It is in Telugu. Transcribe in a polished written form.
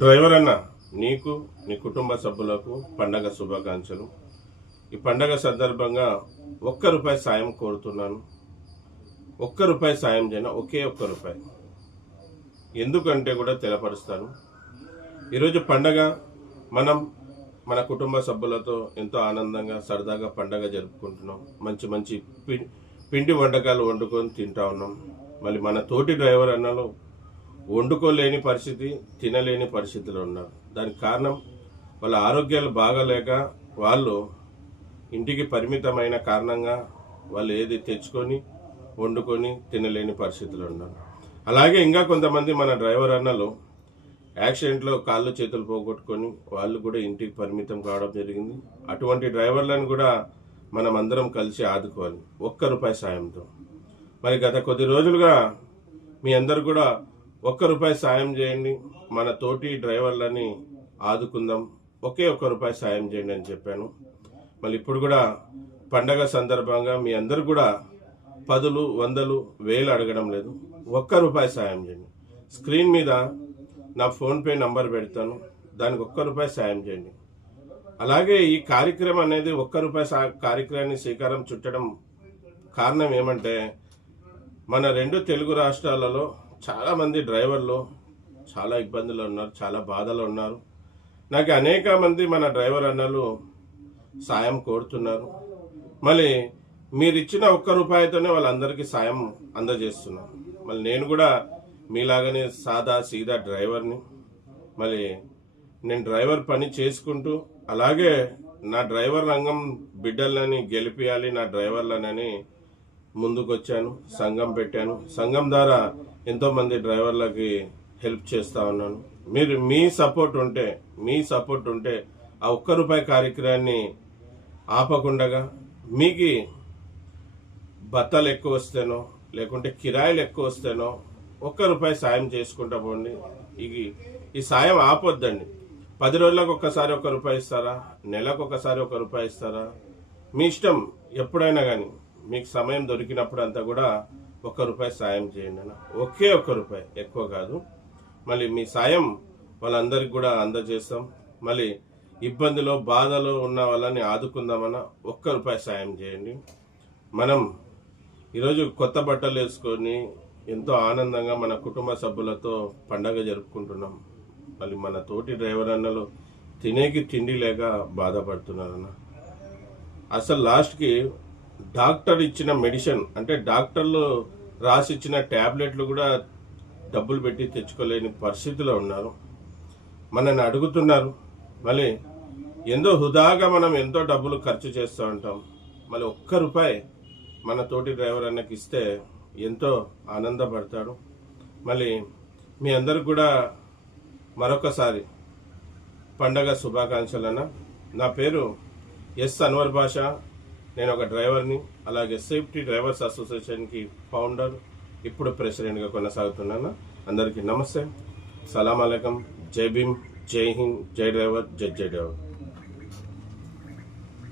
డ్రైవర్ అన్న, నీకు నీ కుటుంబ సభ్యులకు పండగ శుభాకాంక్షలు. ఈ పండగ సందర్భంగా ₹1 సాయం కోరుతున్నాను. ₹1 సాయం చేయన, ఒకే ₹1. ఎందుకంటే కూడా తెలపరుస్తాను. ఈరోజు పండగ మన కుటుంబ సభ్యులతో ఎంతో ఆనందంగా సరదాగా పండగ జరుపుకుంటున్నాం. మంచి మంచి పిండి వంటకాలు వండుకొని తింటా ఉన్నాం. మళ్ళీ మన తోటి డ్రైవర్ అన్నలు వండుకోలేని పరిస్థితి, తినలేని పరిస్థితిలో ఉన్నారు. దానికి కారణం వాళ్ళ ఆరోగ్యాలు బాగాలేక వాళ్ళు ఇంటికి పరిమితమైన కారణంగా వాళ్ళు ఏది తెచ్చుకొని వండుకొని తినలేని పరిస్థితిలో ఉన్నారు. అలాగే ఇంకా కొంతమంది మన డ్రైవర్ అన్నలు యాక్సిడెంట్లో కాళ్ళు చేతులు పోగొట్టుకొని వాళ్ళు కూడా ఇంటికి పరిమితం కావడం జరిగింది. అటువంటి డ్రైవర్లను కూడా మనం అందరం కలిసి ఆదుకోవాలి ₹1 సాయంతో. మరి గత కొద్ది రోజులుగా మీ అందరు కూడా ₹1 సాయం చేయండి, మన తోటి డ్రైవర్లని ఆదుకుందాం, ఒకే ₹1 సాయం చేయండి అని చెప్పాను. మళ్ళీ ఇప్పుడు కూడా పండగ సందర్భంగా మీ అందరు కూడా 10, 100, 1000 అడగడం లేదు, ₹1 సాయం చేయండి. స్క్రీన్ మీద నా ఫోన్పే నంబర్ పెడతాను, దానికి ₹1 సాయం చేయండి. అలాగే ఈ కార్యక్రమం అనేది ₹1 కార్యక్రమాన్ని శ్రీకారం చుట్టడం కారణం ఏమంటే, మన 2 తెలుగు రాష్ట్రాలలో చాలామంది డ్రైవర్లు చాలా ఇబ్బందులు ఉన్నారు, చాలా బాధలు ఉన్నారు. నాకు అనేక మంది మన డ్రైవర్ అన్నలు సాయం కోరుతున్నారు. మళ్ళీ మీరు ఇచ్చిన ₹1తోనే వాళ్ళందరికీ సాయం అందజేస్తున్నాను. మళ్ళీ నేను కూడా మీలాగనే సాదా సీదా డ్రైవర్ని. మళ్ళీ నేను డ్రైవర్ పని చేసుకుంటూ అలాగే నా డ్రైవర్ రంగం బిడ్డలని గెలిపియాలి, నా డ్రైవర్లనని ముందుకొచ్చాను, సంఘం పెట్టాను. సంఘం ద్వారా ఎంతోమంది డ్రైవర్లకి హెల్ప్ చేస్తూ ఉన్నాను. మీ సపోర్ట్ ఉంటే ఆ ₹1 కార్యక్రమాన్ని ఆపకుండగా మీకు బత్తలు ఎక్కువ వస్తేనో లేకుంటే కిరాయిలు ఎక్కువ వస్తేనో ₹1 సాయం చేసుకుంటా పోండి. ఈ సాయం ఆపొద్దండి. 10 రోజులకు ఒక్కసారి ₹1 ఇస్తారా, నెలకు ఒకసారి ₹1 ఇస్తారా, మీ ఇష్టం. ఎప్పుడైనా కానీ మీకు సమయం దొరికినప్పుడు అంతా కూడా ₹1 సాయం చేయండి అన్న. ఒకే ₹1, ఎక్కువ కాదు. మళ్ళీ మీ సాయం వాళ్ళందరికీ కూడా అందజేస్తాం. మళ్ళీ ఇబ్బందిలో బాధలో ఉన్న వాళ్ళని ఆదుకుందామన్న ₹1 సాయం చేయండి. మనం ఈరోజు కొత్త బట్టలు వేసుకొని ఎంతో ఆనందంగా మన కుటుంబ సభ్యులతో పండగ జరుపుకుంటున్నాం. మళ్ళీ మన తోటి డ్రైవర్ అన్నలు తినేకి తిండి లేక బాధపడుతున్నారన్న. అసలు లాస్ట్కి డాక్టర్ ఇచ్చిన మెడిసిన్, అంటే డాక్టర్లు రాసిచ్చిన ట్యాబ్లెట్లు కూడా డబ్బులు పెట్టి తెచ్చుకోలేని పరిస్థితిలో ఉన్నారు. మనల్ని అడుగుతున్నారు. మళ్ళీ ఎంతో హుదాగా మనం ఎంతో డబ్బులు ఖర్చు చేస్తూ ఉంటాం. మళ్ళీ ₹1 మన తోటి డ్రైవర్ అన్నకి ఇస్తే ఎంతో ఆనందపడతాడు. మళ్ళీ మీ అందరు కూడా మరొకసారి పండగ శుభాకాంక్షలు అన్న. నా పేరు ఎస్ అన్వర్ బాషా. నేను ఒక డ్రైవర్ని, అలాగే సేఫ్టీ డ్రైవర్స్ అసోసియేషన్కి ఫౌండర్, ఇప్పుడు ప్రెసిడెంట్గా కొనసాగుతున్నాను. అందరికీ నమస్తే, సలాం అలైకం, జై భీమ్, జై హింద్, జై డ్రైవర్, జై డ్రైవర్.